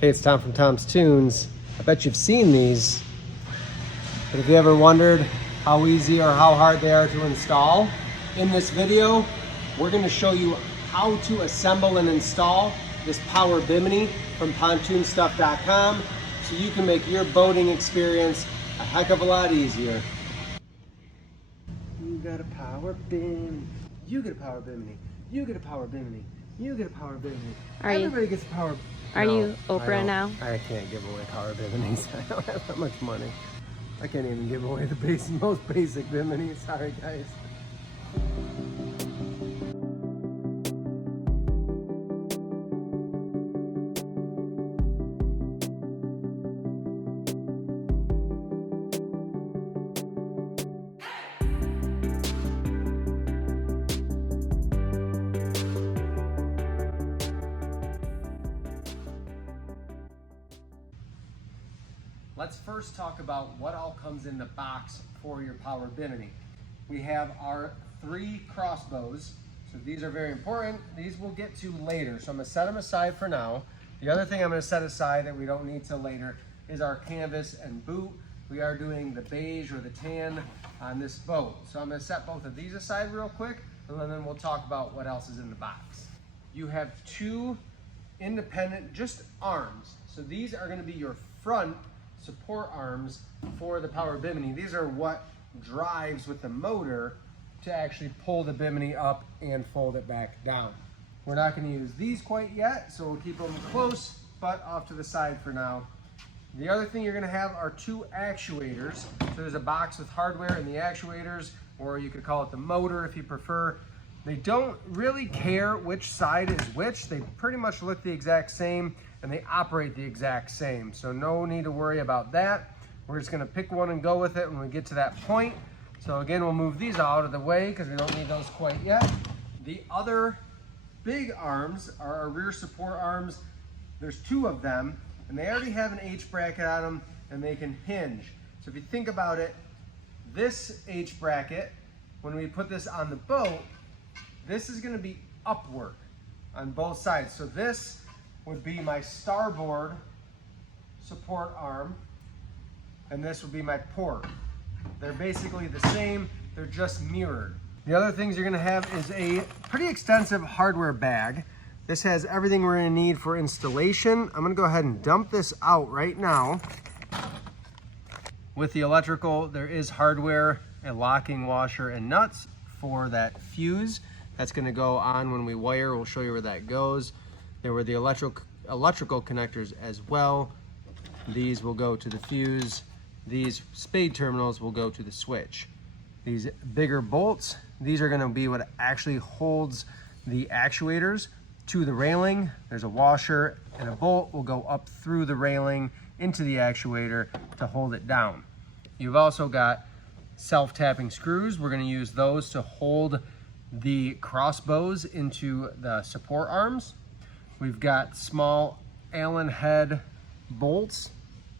Hey, it's Tom from Tom's Toons. I bet you've seen these, but have you ever wondered how easy or how hard they are to install? In this video, we're going to show you how to assemble and install this power Bimini from pontoonstuff.com so you can make your boating experience a heck of a lot easier. You got a power Bimini. You get a power Bimini. You get a power Bimini. You get a power Bimini. Everybody gets a power. Are you Oprah now? I can't give away power Biminis. I don't have that much money. I can't even give away the most basic Bimini. Sorry, guys. Let's first talk about what all comes in the box for your power Bimini. We have our 3 crossbows. So these are very important. These we'll get to later. So I'm gonna set them aside for now. The other thing I'm gonna set aside that we don't need till later is our canvas and boot. We are doing the beige or the tan on this boat. So I'm gonna set both of these aside real quick, and then we'll talk about what else is in the box. You have 2 independent, just arms. So these are gonna be your front support arms for the power Bimini. These are what drives with the motor to actually pull the Bimini up and fold it back down. We're not going to use these quite yet, so we'll keep them close but off to the side for now. The other thing you're going to have are 2 actuators. So there's a box with hardware and the actuators, or you could call it the motor if you prefer. They don't really care which side is which. They pretty much look the exact same and they operate the exact same. So no need to worry about that. We're just gonna pick one and go with it when we get to that point. So again, we'll move these out of the way because we don't need those quite yet. The other big arms are our rear support arms. There's 2 of them and they already have an H bracket on them and they can hinge. So if you think about it, this H bracket, when we put this on the boat, this is gonna be upward on both sides. So this would be my starboard support arm, and this would be my port. They're basically the same, they're just mirrored. The other things you're gonna have is a pretty extensive hardware bag. This has everything we're gonna need for installation. I'm gonna go ahead and dump this out right now. With the electrical, there is hardware, a locking washer and nuts for that fuse. That's gonna go on when we wire. We'll show you where that goes. There were the electrical connectors as well. These will go to the fuse. These spade terminals will go to the switch. These bigger bolts, these are gonna be what actually holds the actuators to the railing. There's a washer and a bolt will go up through the railing into the actuator to hold it down. You've also got self-tapping screws. We're gonna use those to hold the crossbows into the support arms. We've got small Allen head bolts,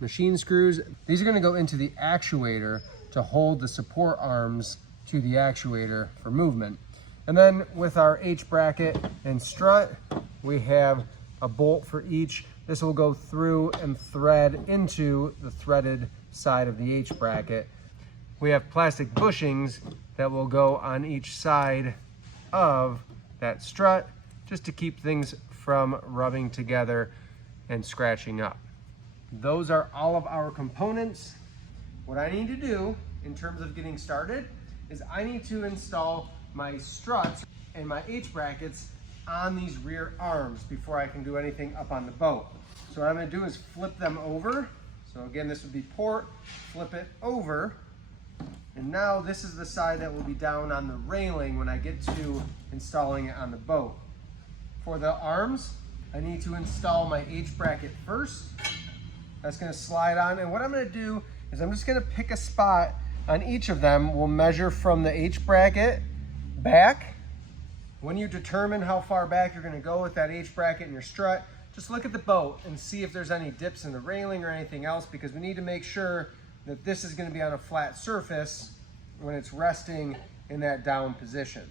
machine screws. These are gonna go into the actuator to hold the support arms to the actuator for movement. And then with our H bracket and strut, we have a bolt for each. This will go through and thread into the threaded side of the H bracket. We have plastic bushings that will go on each side of that strut just to keep things from rubbing together and scratching up. Those are all of our components. What I need to do in terms of getting started is I need to install my struts and my H brackets on these rear arms before I can do anything up on the boat. So what I'm gonna do is flip them over. So again, this would be port, flip it over. And now this is the side that will be down on the railing when I get to installing it on the boat. For the arms, I need to install my H bracket first. That's gonna slide on, and what I'm gonna do is I'm just gonna pick a spot on each of them. We'll measure from the H bracket back. When you determine how far back you're gonna go with that H bracket and your strut, just look at the boat and see if there's any dips in the railing or anything else, because we need to make sure that this is gonna be on a flat surface when it's resting in that down position.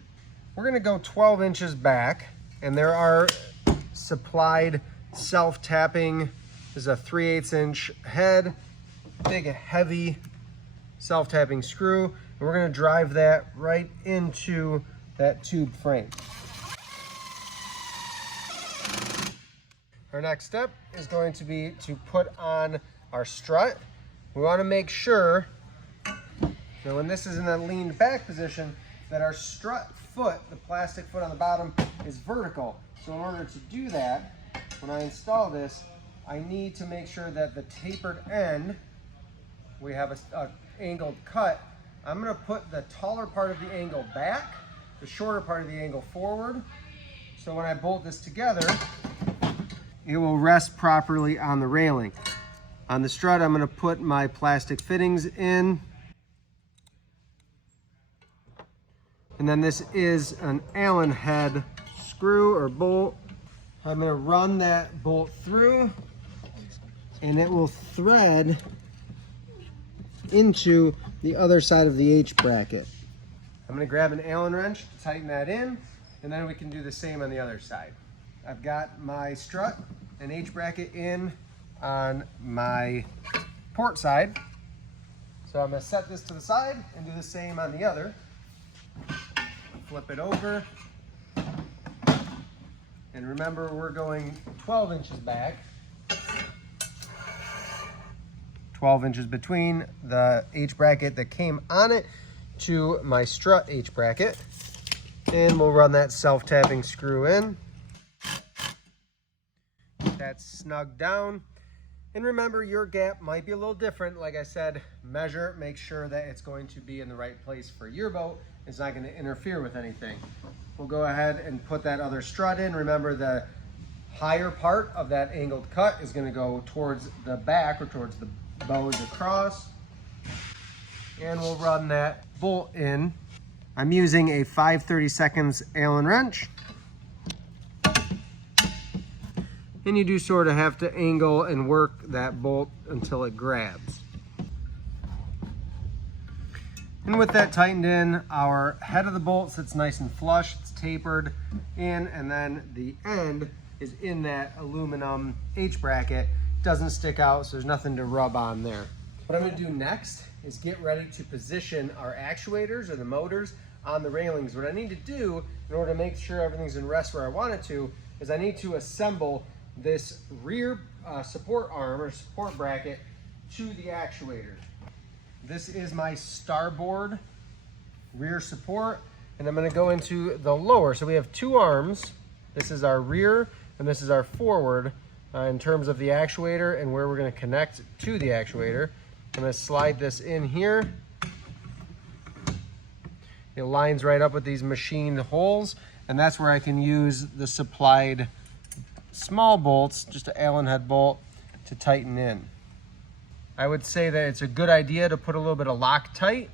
We're gonna go 12 inches back, and there are supplied self-tapping This is a 3/8 inch head, big heavy self-tapping screw. And we're gonna drive that right into that tube frame. Our next step is going to be to put on our strut. We wanna make sure that when this is in that leaned back position, that our strut foot, the plastic foot on the bottom, is vertical. So in order to do that, when I install this, I need to make sure that the tapered end, we have a angled cut. I'm gonna put the taller part of the angle back, the shorter part of the angle forward. So when I bolt this together, it will rest properly on the railing. On the strut, I'm gonna put my plastic fittings in. And then this is an Allen head screw or bolt. I'm gonna run that bolt through and it will thread into the other side of the H bracket. I'm gonna grab an Allen wrench to tighten that in, and then we can do the same on the other side. I've got my strut and H bracket in on my port side. So I'm gonna set this to the side and do the same on the other. Flip it over. And remember, we're going 12 inches back. 12 inches between the H bracket that came on it to my strut H bracket. And we'll run that self-tapping screw in. That's snug down. And remember, your gap might be a little different. Like I said, measure, make sure that it's going to be in the right place for your boat. It's not going to interfere with anything. We'll go ahead and put that other strut in. Remember, the higher part of that angled cut is going to go towards the back or towards the bows across. And we'll run that bolt in. I'm using a 5/32 Allen wrench. And you do sort of have to angle and work that bolt until it grabs. And with that tightened in, our head of the bolt sits nice and flush, it's tapered in, and then the end is in that aluminum H bracket. Doesn't stick out, so there's nothing to rub on there. What I'm gonna do next is get ready to position our actuators or the motors on the railings. What I need to do in order to make sure everything's in rest where I want it to is I need to assemble this rear support arm or support bracket to the actuator. This is my starboard rear support, and I'm going to go into the lower. So we have two arms. This is our rear and this is our forward in terms of the actuator and where we're going to connect to the actuator. I'm going to slide this in here. It lines right up with these machined holes, and that's where I can use the supplied small bolts, just an Allen head bolt, to tighten in. I would say that it's a good idea to put a little bit of Loctite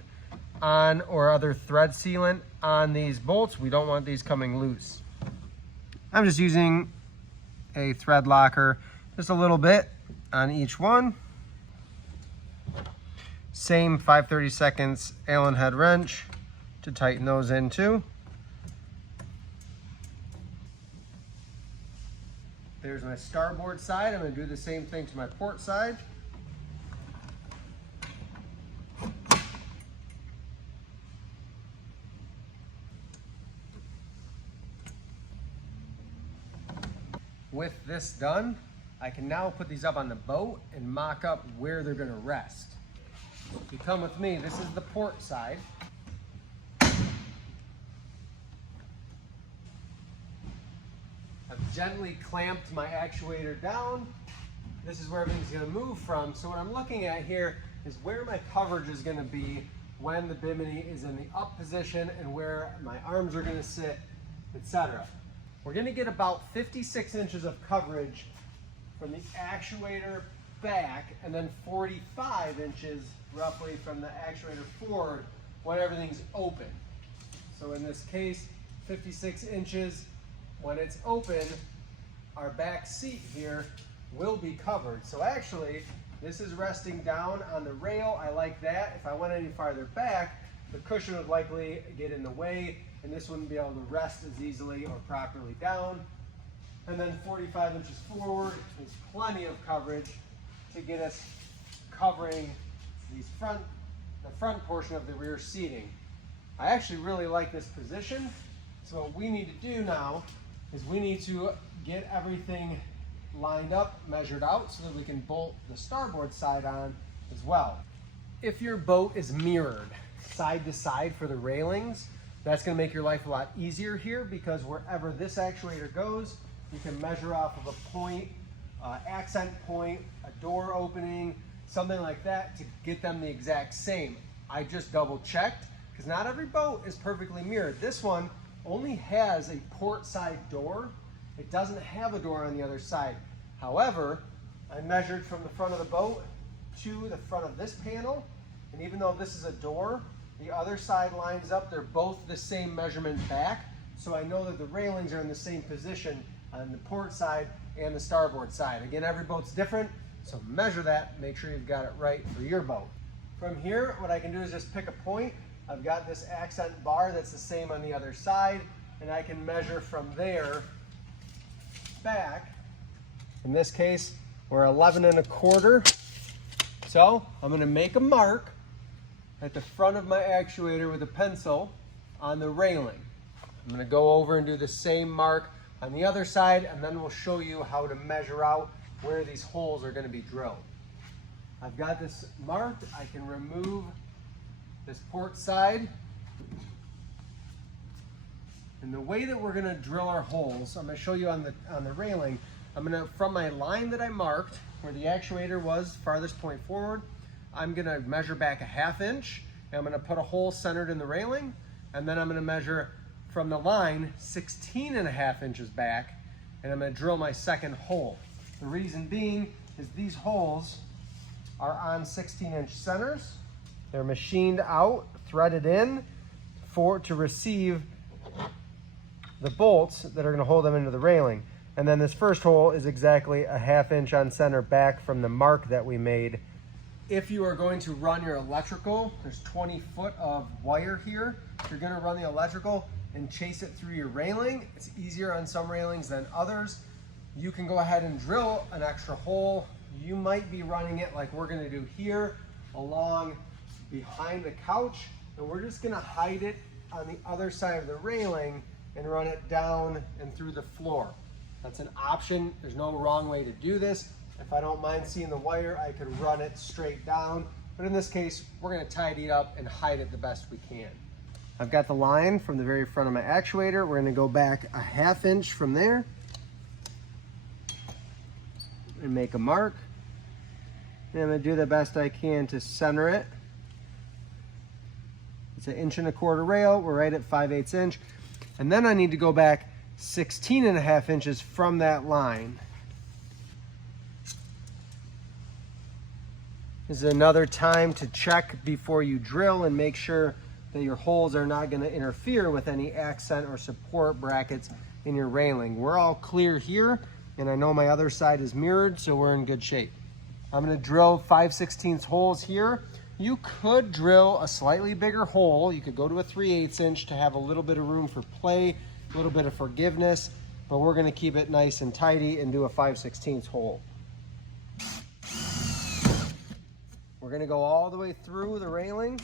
on or other thread sealant on these bolts. We don't want these coming loose. I'm just using a thread locker, just a little bit on each one. Same 5/32 Allen head wrench to tighten those in too. There's my starboard side. I'm going to do the same thing to my port side. With this done, I can now put these up on the boat and mock up where they're going to rest. If you come with me, this is the port side. I've gently clamped my actuator down. This is where everything's going to move from. So what I'm looking at here is where my coverage is going to be when the Bimini is in the up position and where my arms are going to sit, etc. We're going to get about 56 inches of coverage from the actuator back and then 45 inches roughly from the actuator forward when everything's open. So in this case, 56 inches. When it's open, our back seat here will be covered. So actually, this is resting down on the rail. I like that. If I went any farther back, the cushion would likely get in the way and this wouldn't be able to rest as easily or properly down. and then 45 inches forward is plenty of coverage to get us covering the front portion of the rear seating. I actually really like this position. So what we need to do now is we need to get everything lined up, measured out, so that we can bolt the starboard side on as well. If your boat is mirrored side to side for the railings, that's going to make your life a lot easier here, because wherever this actuator goes, you can measure off of a point, accent point, a door opening, something like that, to get them the exact same. I just double checked, because not every boat is perfectly mirrored. This one only has a port side door. It doesn't have a door on the other side. However, I measured from the front of the boat to the front of this panel, and even though this is a door, the other side lines up. They're both the same measurement back, so I know that the railings are in the same position on the port side and the starboard side. Again, every boat's different, so measure that, make sure you've got it right for your boat. From here, what I can do is just pick a point. I've got this accent bar that's the same on the other side, and I can measure from there back. In this case, we're 11 1/4. So I'm going to make a mark at the front of my actuator with a pencil on the railing. I'm going to go over and do the same mark on the other side, and then we'll show you how to measure out where these holes are going to be drilled. I've got this marked. I can remove this port side. And the way that we're going to drill our holes, I'm going to show you on the railing. I'm going to, from my line that I marked, where the actuator was farthest point forward, I'm going to measure back a 1/2 inch, and I'm going to put a hole centered in the railing, and then I'm going to measure from the line 16 1/2 inches back, and I'm going to drill my second hole. The reason being is these holes are on 16-inch centers. They're machined out, threaded in to receive the bolts that are going to hold them into the railing. And then this first hole is exactly a 1/2 inch on center back from the mark that we made. If you are going to run your electrical, there's 20 foot of wire here. If you're going to run the electrical and chase it through your railing, it's easier on some railings than others. You can go ahead and drill an extra hole. You might be running it like we're going to do here along behind the couch, and we're just going to hide it on the other side of the railing and run it down and through the floor. That's an option. There's no wrong way to do this. If I don't mind seeing the wire, I could run it straight down. But in this case, we're going to tidy it up and hide it the best we can. I've got the line from the very front of my actuator. We're going to go back a 1/2 inch from there and make a mark. And I'm going to do the best I can to center it. It's 1 1/4 inch rail. We're right at 5/8 inch. And then I need to go back 16 1/2 inches from that line. This is another time to check before you drill and make sure that your holes are not going to interfere with any accent or support brackets in your railing. We're all clear here, and I know my other side is mirrored, so we're in good shape. I'm going to drill 5/16 holes here. You could drill a slightly bigger hole. You could go to a 3/8 inch to have a little bit of room for play, a little bit of forgiveness, but we're going to keep it nice and tidy and do a 5/16 hole. We're going to go all the way through the railing.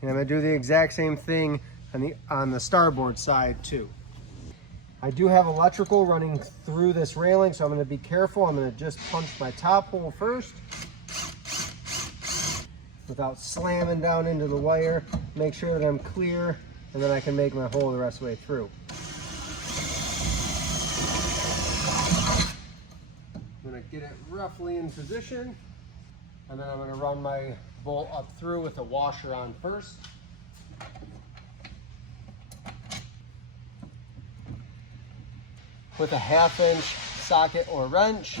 And I'm going to do the exact same thing on the starboard side too. I do have electrical running through this railing, so I'm going to be careful. I'm going to just punch my top hole first without slamming down into the wire. Make sure that I'm clear, and then I can make my hole the rest of the way through. I'm going to get it roughly in position, and then I'm going to run my bolt up through with a washer on first. With a 1/2 inch socket or wrench,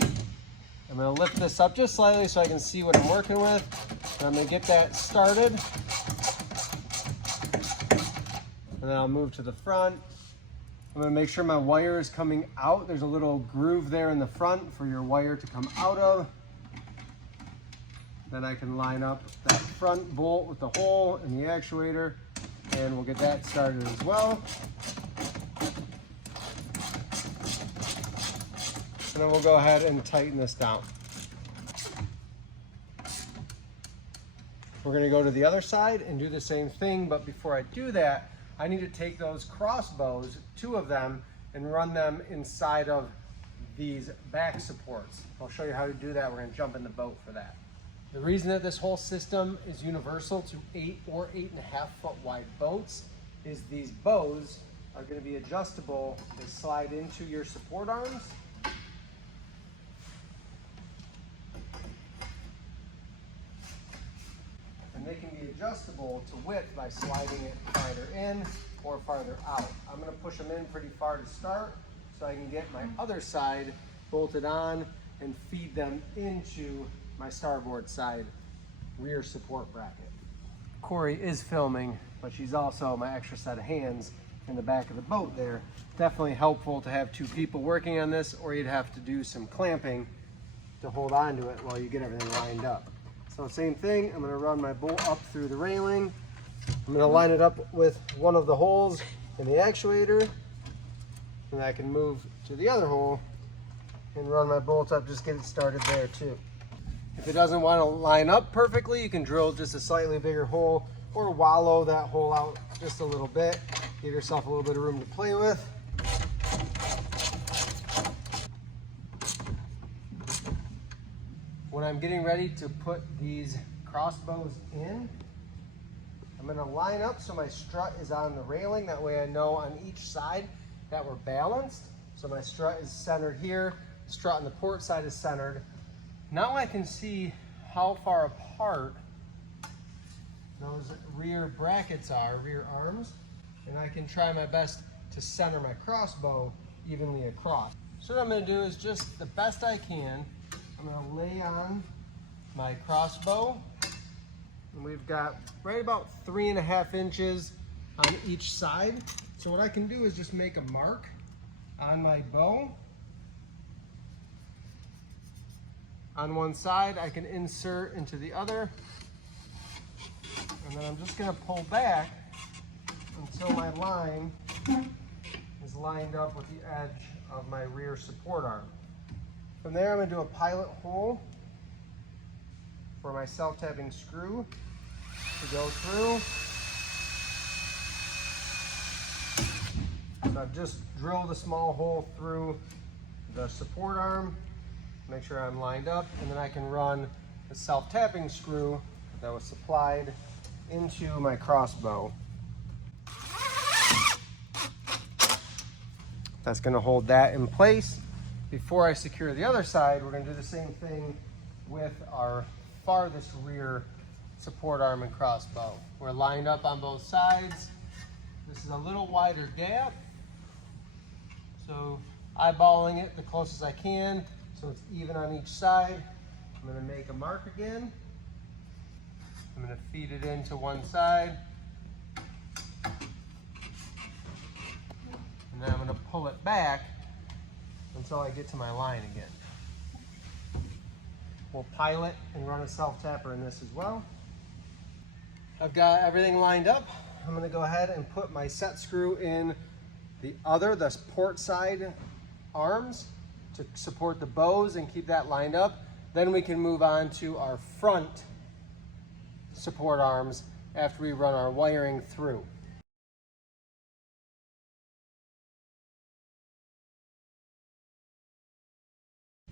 I'm going to lift this up just slightly so I can see what I'm working with. And I'm going to get that started. And then I'll move to the front. I'm going to make sure my wire is coming out. There's a little groove there in the front for your wire to come out of. Then I can line up that front bolt with the hole in the actuator, and we'll get that started as well. And then we'll go ahead and tighten this down. We're gonna go to the other side and do the same thing, but before I do that, I need to take those crossbows, 2 of them, and run them inside of these back supports. I'll show you how to do that. We're gonna jump in the boat for that. The reason that this whole system is universal to 8 or 8.5 foot wide boats is these bows are gonna be adjustable. They slide into your support arms. And they can be adjustable to width by sliding it farther in or farther out. I'm gonna push them in pretty far to start so I can get my other side bolted on and feed them into my starboard side rear support bracket. Corey is filming, but she's also my extra set of hands in the back of the boat there. Definitely helpful to have 2 people working on this, or you'd have to do some clamping to hold on to it while you get everything lined up. So same thing, I'm gonna run my bolt up through the railing. I'm gonna line it up with one of the holes in the actuator, and I can move to the other hole and run my bolt up, just get it started there too. If it doesn't want to line up perfectly, you can drill just a slightly bigger hole or wallow that hole out just a little bit. Give yourself a little bit of room to play with. When I'm getting ready to put these crossbows in, I'm going to line up so my strut is on the railing. That way I know on each side that we're balanced. So my strut is centered here, strut on the port side is centered. Now I can see how far apart those rear brackets are, rear arms, and I can try my best to center my crossbow evenly across. So what I'm going to do is just the best I can, I'm going to lay on my crossbow, and we've got right about 3.5 inches on each side. So what I can do is just make a mark on my bow. On one side, I can insert into the other, and then I'm just going to pull back until my line is lined up with the edge of my rear support arm. From there, I'm going to do a pilot hole for my self-tapping screw to go through. So I've just drilled a small hole through the support arm, make sure I'm lined up, and then I can run the self-tapping screw that was supplied into my crossbow. That's going to hold that in place. Before I secure the other side, we're going to do the same thing with our farthest rear support arm and crossbow. We're lined up on both sides. This is a little wider gap, so eyeballing it the closest I can so it's even on each side. I'm going to make a mark again. I'm going to feed it into one side, and then I'm going to pull it back until I get to my line again. We'll pilot and run a self-tapper in this as well. I've got everything lined up. I'm going to go ahead and put my set screw in the port side arms to support the bows and keep that lined up. Then we can move on to our front support arms after we run our wiring through.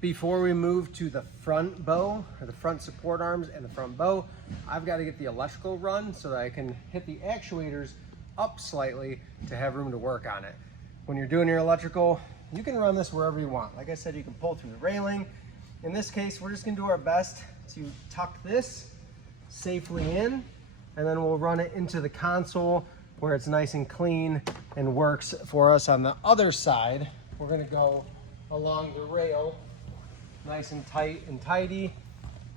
Before we move to the front bow, or the front support arms and the front bow, I've got to get the electrical run so that I can hit the actuators up slightly to have room to work on it. When you're doing your electrical, you can run this wherever you want. Like I said, you can pull through the railing. In this case, we're just going to do our best to tuck this safely in, and then we'll run it into the console where it's nice and clean and works for us. On the other side, we're going to go along the rail nice and tight and tidy.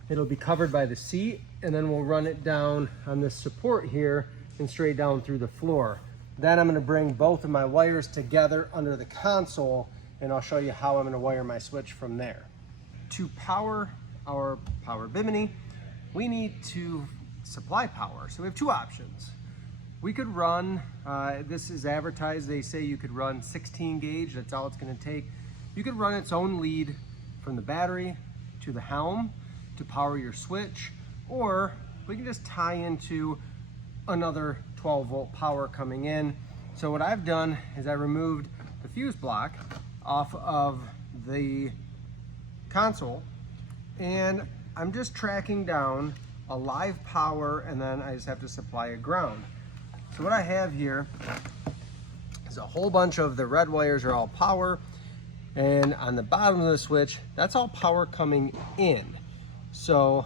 It'll be covered by the seat, and then we'll run it down on this support here and straight down through the floor. Then I'm going to bring both of my wires together under the console, and I'll show you how I'm going to wire my switch from there. To power our Bimini, we need to supply power. So we have two options. We could run, this is advertised, they say you could run 16 gauge, that's all it's gonna take. You could run its own lead from the battery to the helm to power your switch, or we can just tie into another 12 volt power coming in. So what I've done is I removed the fuse block off of the console, and I'm just tracking down a live power, and then I just have to supply a ground. So what I have here is a whole bunch of the red wires are all power, and on the bottom of the switch, that's all power coming in. So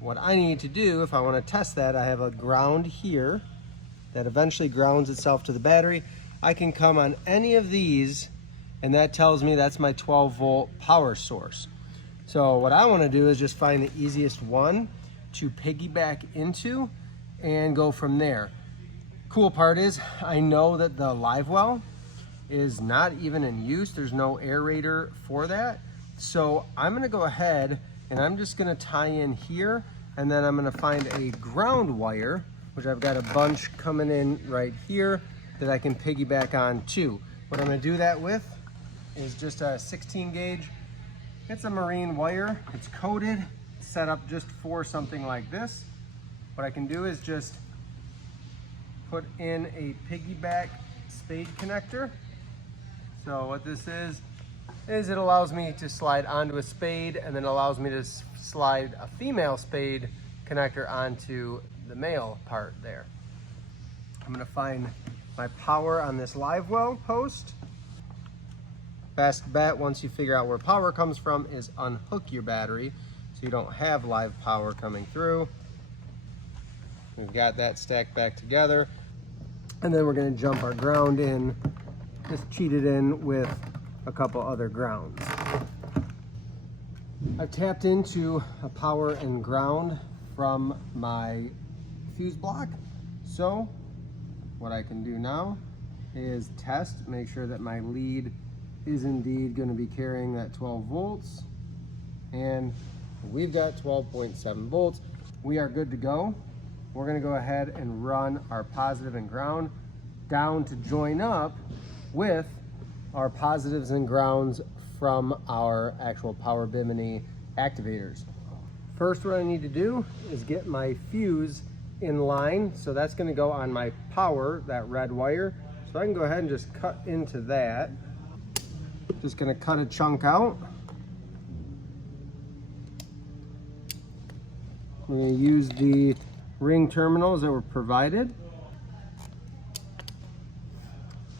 what I need to do, if I want to test that, I have a ground here that eventually grounds itself to the battery. I can come on any of these, and that tells me that's my 12 volt power source. So what I want to do is just find the easiest one to piggyback into and go from there. Cool part is I know that the live well is not even in use. There's no aerator for that. So I'm going to go ahead and I'm just going to tie in here, and then I'm going to find a ground wire, which I've got a bunch coming in right here that I can piggyback on too. What I'm going to do that with is just a 16 gauge. It's a marine wire. It's coated, set up just for something like this. What I can do is just put in a piggyback spade connector. So what this is it allows me to slide onto a spade, and then allows me to slide a female spade connector onto the male part there. I'm gonna find my power on this live well post. Best bet, once you figure out where power comes from, is unhook your battery so you don't have live power coming through. We've got that stacked back together. And then we're gonna jump our ground in, just cheat it in with a couple other grounds. I've tapped into a power and ground from my fuse block. So what I can do now is test, make sure that my lead is indeed gonna be carrying that 12 volts. And we've got 12.7 volts. We are good to go. We're gonna go ahead and run our positive and ground down to join up with our positives and grounds from our actual Power Bimini activators. First, what I need to do is get my fuse in line. So that's gonna go on my power, that red wire. So I can go ahead and just cut into that. Just gonna cut a chunk out. We're gonna use the ring terminals that were provided.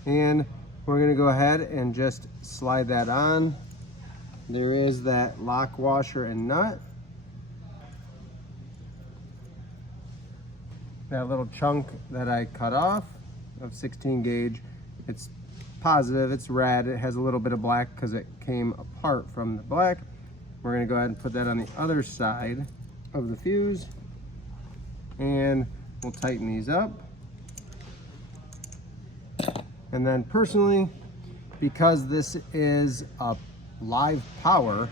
And we're gonna go ahead and just slide that on. There is that lock washer and nut. That little chunk that I cut off of 16 gauge, it's positive, it's red, it has a little bit of black because it came apart from the black. We're gonna go ahead and put that on the other side of the fuse, and we'll tighten these up. And then personally, because this is a live power,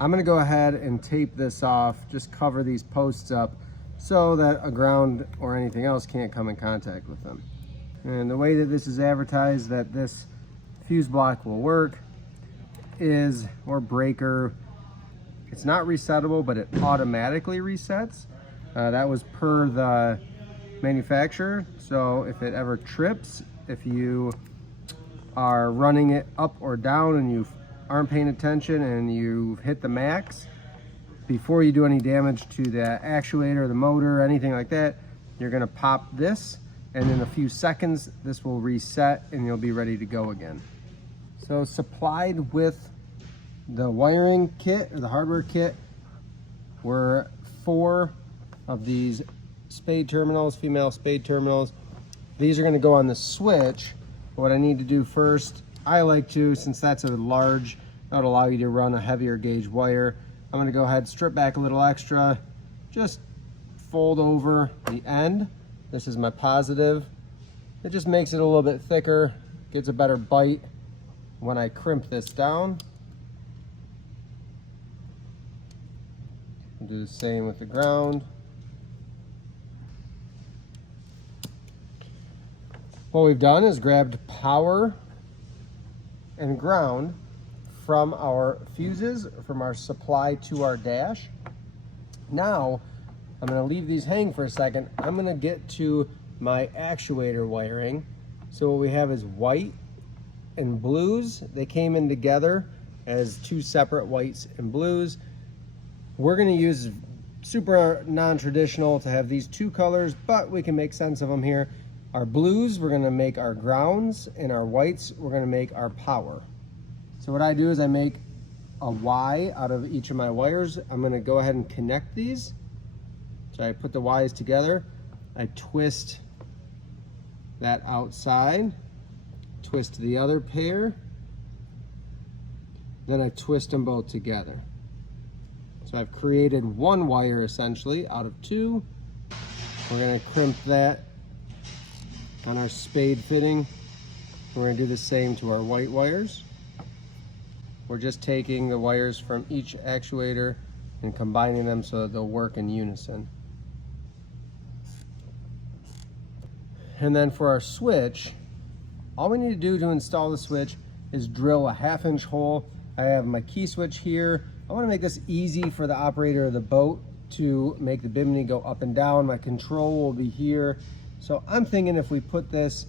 I'm gonna go ahead and tape this off, just cover these posts up so that a ground or anything else can't come in contact with them. And the way that this is advertised that this fuse block will work is, or breaker, it's not resettable, but it automatically resets. That was per the manufacturer. So if it ever trips, if you are running it up or down and you aren't paying attention and you hit the max, before you do any damage to the actuator, the motor, anything like that, you're gonna pop this, and in a few seconds, this will reset and you'll be ready to go again. So supplied with the wiring kit, or the hardware kit, were 4 of these spade terminals, female spade terminals. These are gonna go on the switch. What I need to do first, I like to, since that's a large, that would allow you to run a heavier gauge wire. I'm gonna go ahead, strip back a little extra, just fold over the end. This is my positive. It just makes it a little bit thicker, gets a better bite when I crimp this down. do the same with the ground. What we've done is grabbed power and ground from our fuses, from our supply to our dash. Now, I'm gonna leave these hang for a second. I'm gonna get to my actuator wiring. So what we have is white and blues. They came in together as two separate whites and blues. We're gonna use super non-traditional to have these two colors, but we can make sense of them here. Our blues, we're gonna make our grounds, and our whites, we're gonna make our power. So what I do is I make a Y out of each of my wires. I'm gonna go ahead and connect these. So I put the Ys together. I twist that outside, twist the other pair, then I twist them both together. So I've created one wire essentially out of two. We're gonna crimp that on our spade fitting. We're gonna do the same to our white wires. We're just taking the wires from each actuator and combining them so that they'll work in unison. And then for our switch, all we need to do to install the switch is drill a 1/2 inch hole. I have my key switch here. I want to make this easy for the operator of the boat to make the Bimini go up and down. My control will be here. So I'm thinking if we put this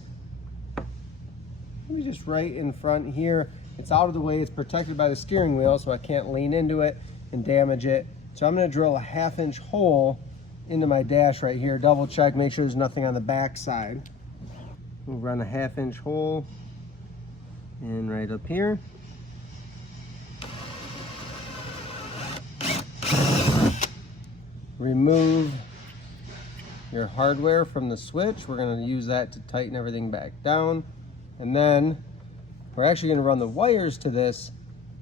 maybe just right in front here, it's out of the way, it's protected by the steering wheel, so I can't lean into it and damage it. So I'm gonna drill a 1/2 inch hole into my dash right here, double check, make sure there's nothing on the back side. We'll run a 1/2 inch hole in right up here. Remove your hardware from the switch. We're gonna use that to tighten everything back down. And then we're actually gonna run the wires to this.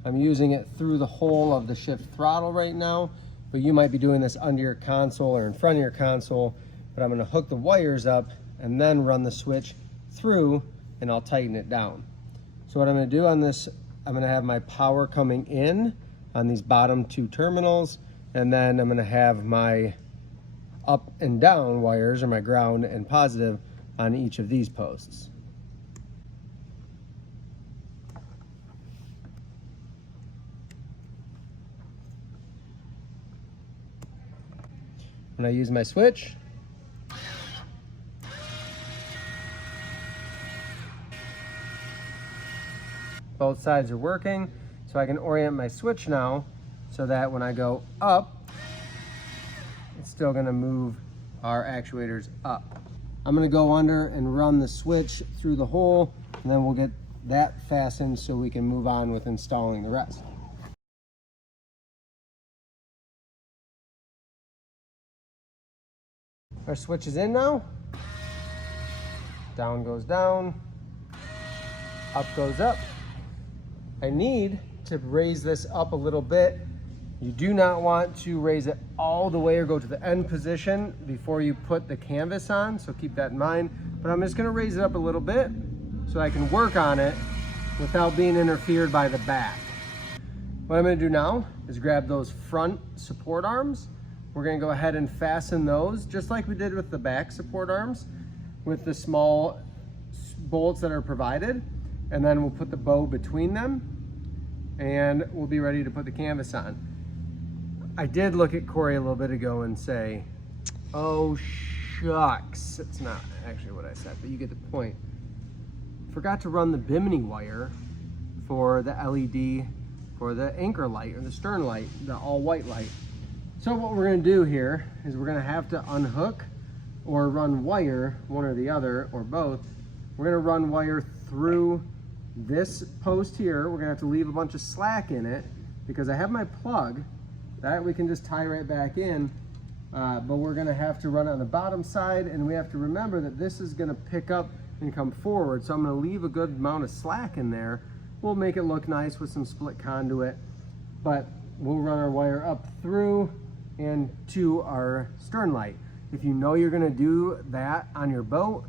I'm using it through the hole of the shift throttle right now, but you might be doing this under your console or in front of your console. But I'm gonna hook the wires up and then run the switch through, and I'll tighten it down. So what I'm gonna do on this, I'm gonna have my power coming in on these bottom two terminals, and then I'm gonna have my up and down wires, or my ground and positive, on each of these posts. When I use my switch, both sides are working, so I can orient my switch now so that when I go up, it's still gonna move our actuators up. I'm gonna go under and run the switch through the hole, and then we'll get that fastened so we can move on with installing the rest. Our switch is in now. Down goes down, up goes up. I need to raise this up a little bit. You do not want to raise it all the way or go to the end position before you put the canvas on, so keep that in mind. But I'm just gonna raise it up a little bit so I can work on it without being interfered by the back. What I'm gonna do now is grab those front support arms. We're gonna go ahead and fasten those just like we did with the back support arms with the small bolts that are provided. And then we'll put the bow between them and we'll be ready to put the canvas on. I did look at Corey a little bit ago and say, oh shucks. That's not actually what I said, but you get the point. Forgot to run the Bimini wire for the LED, for the anchor light or the stern light, the all white light. So what we're gonna do here is we're gonna have to unhook or run wire, one or the other, or both. We're gonna run wire through this post here. We're gonna have to leave a bunch of slack in it because I have my plug that we can just tie right back in, but we're gonna have to run it on the bottom side, and we have to remember that this is gonna pick up and come forward. So I'm gonna leave a good amount of slack in there. We'll make it look nice with some split conduit, but we'll run our wire up through and to our stern light. If you know you're gonna do that on your boat,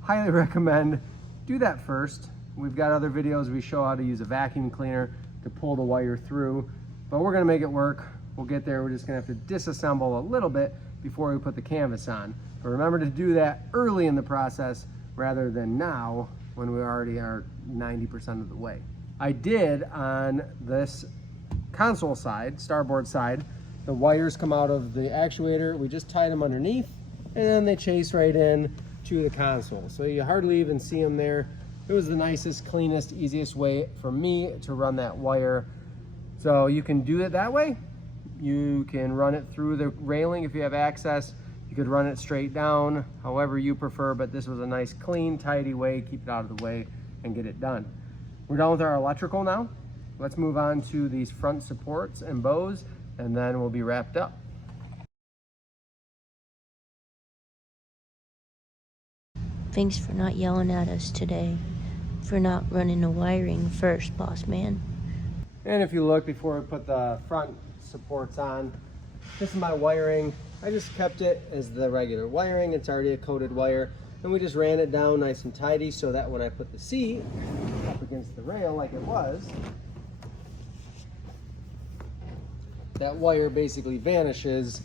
highly recommend do that first. We've got other videos we show how to use a vacuum cleaner to pull the wire through, but we're gonna make it work We'll get there. We're just gonna have to disassemble a little bit before we put the canvas on. But remember to do that early in the process rather than now when we already are 90% of the way. I did on this console side, starboard side, the wires come out of the actuator. We just tied them underneath and then they chase right in to the console. So you hardly even see them there. It was the nicest, cleanest, easiest way for me to run that wire. So you can do it that way. You can run it through the railing if you have access. You could run it straight down, however you prefer, but this was a nice, clean, tidy way, keep it out of the way and get it done. We're done with our electrical now. Let's move on to these front supports and bows, and then we'll be wrapped up. Thanks for not yelling at us today. For not running the wiring first, boss man. And if you look before we put the front supports on, this is my wiring. I just kept it as the regular wiring. It's already a coated wire. And we just ran it down nice and tidy so that when I put the seat up against the rail like it was, that wire basically vanishes,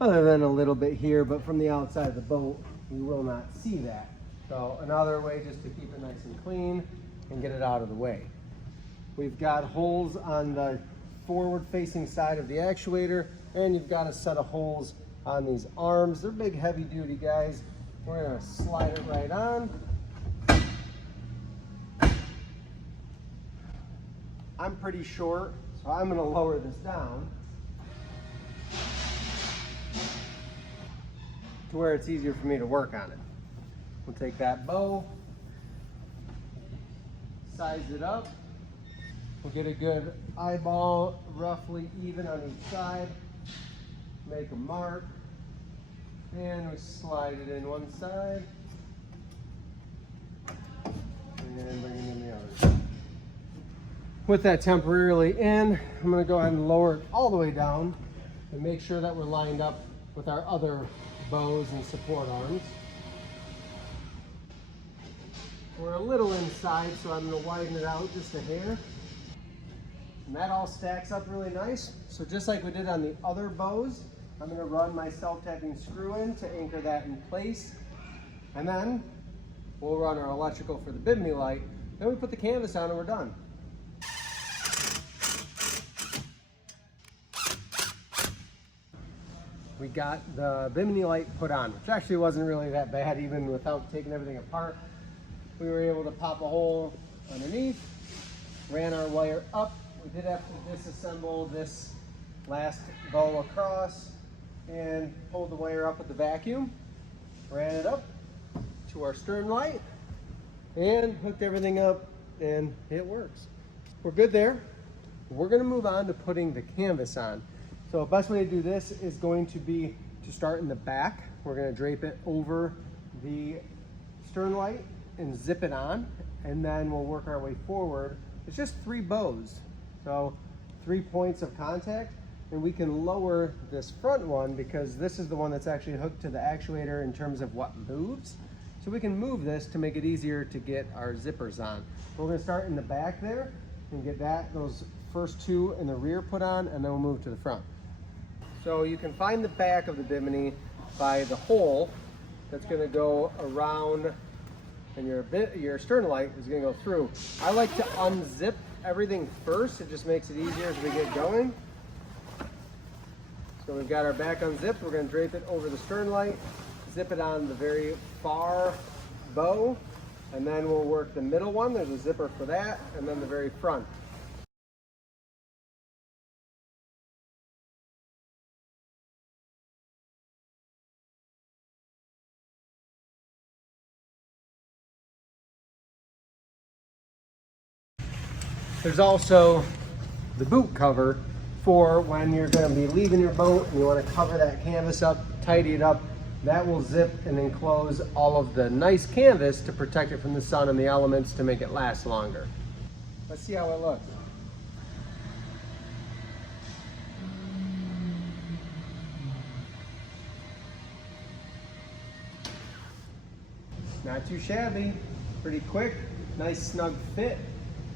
other than a little bit here, but from the outside of the boat, you will not see that. So another way just to keep it nice and clean and get it out of the way. We've got holes on the forward-facing side of the actuator, and you've got a set of holes on these arms. They're big, heavy-duty guys. We're gonna slide it right on. I'm pretty short, so I'm gonna lower this down to where it's easier for me to work on it. We'll take that bow, size it up. We'll get a good eyeball, roughly even on each side. Make a mark, and we slide it in one side, and bring it in the other. With that temporarily in, I'm going to go ahead and lower it all the way down and make sure that we're lined up with our other bows and support arms. We're a little inside, so I'm going to widen it out just a hair. And that all stacks up really nice. So just like we did on the other bows, I'm going to run my self-tapping screw in to anchor that in place. And then we'll run our electrical for the Bimini light. Then we put the canvas on and we're done. We got the Bimini light put on, which actually wasn't really that bad even without taking everything apart. We were able to pop a hole underneath, ran our wire up. We did have to disassemble this last bow across and pulled the wire up with the vacuum, ran it up to our stern light and hooked everything up, and it works. We're good there. We're going to move on to putting the canvas on. So the best way to do this is going to be to start in the back. We're going to drape it over the stern light and zip it on, and then we'll work our way forward. It's just 3 bows, so 3 points of contact, and we can lower this front one because this is the one that's actually hooked to the actuator in terms of what moves. So we can move this to make it easier to get our zippers on. We're going to start in the back there and get those first 2 in the rear put on, and then we'll move to the front. So you can find the back of the Bimini by the hole that's going to go around, and your stern light is going to go through. I like to unzip everything first. It just makes it easier as we get going. So we've got our back unzipped. We're going to drape it over the stern light, zip it on the very far bow, and then we'll work the middle one. There's a zipper for that, and then the very front. There's also the boot cover for when you're going to be leaving your boat and you want to cover that canvas up, tidy it up. That will zip and enclose all of the nice canvas to protect it from the sun and the elements to make it last longer. Let's see how it looks. Not too shabby, pretty quick, nice snug fit.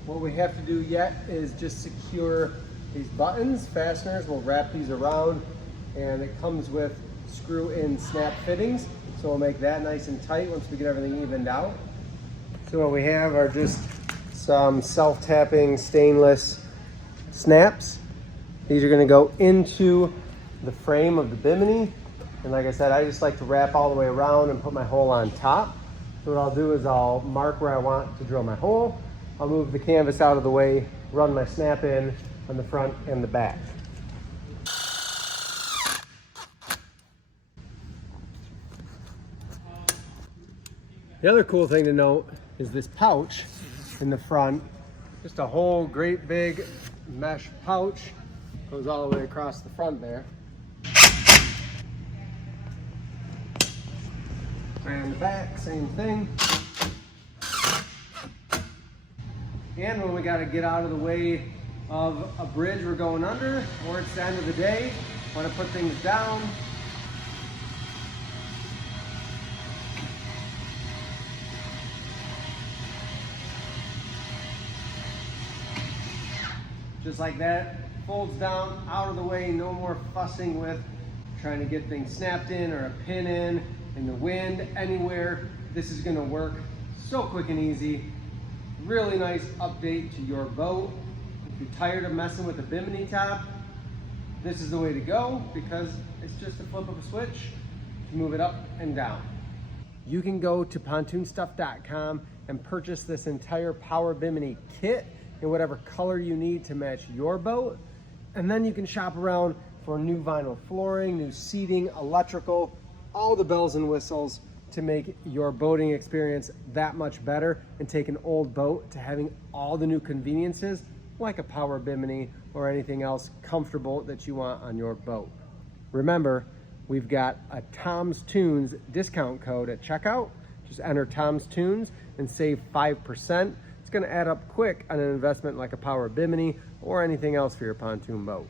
What we have to do yet is just secure these buttons, fasteners, we'll wrap these around, and it comes with screw-in snap fittings. So we'll make that nice and tight once we get everything evened out. So what we have are just some self-tapping stainless snaps. These are going to go into the frame of the Bimini. And like I said, I just like to wrap all the way around and put my hole on top. So what I'll do is I'll mark where I want to drill my hole. I'll move the canvas out of the way, run my snap in on the front and the back. The other cool thing to note is this pouch in the front. Just a whole great big mesh pouch. Goes all the way across the front there. And the back, same thing. And when we got to get out of the way of a bridge we're going under, or it's the end of the day, want to put things down, just like that, folds down, out of the way, no more fussing with trying to get things snapped in or a pin in the wind, anywhere. This is gonna work so quick and easy. Really nice update to your boat. If you're tired of messing with the Bimini top, this is the way to go, because it's just a flip of a switch to move it up and down. You can go to pontoonstuff.com and purchase this entire Power Bimini kit in whatever color you need to match your boat. And then you can shop around for new vinyl flooring, new seating, electrical, all the bells and whistles to make your boating experience that much better and take an old boat to having all the new conveniences like a Power Bimini or anything else comfortable that you want on your boat. Remember, we've got a Tom's Toons discount code at checkout. Just enter Tom's Toons and save 5%. It's going to add up quick on an investment like a Power Bimini or anything else for your pontoon boat.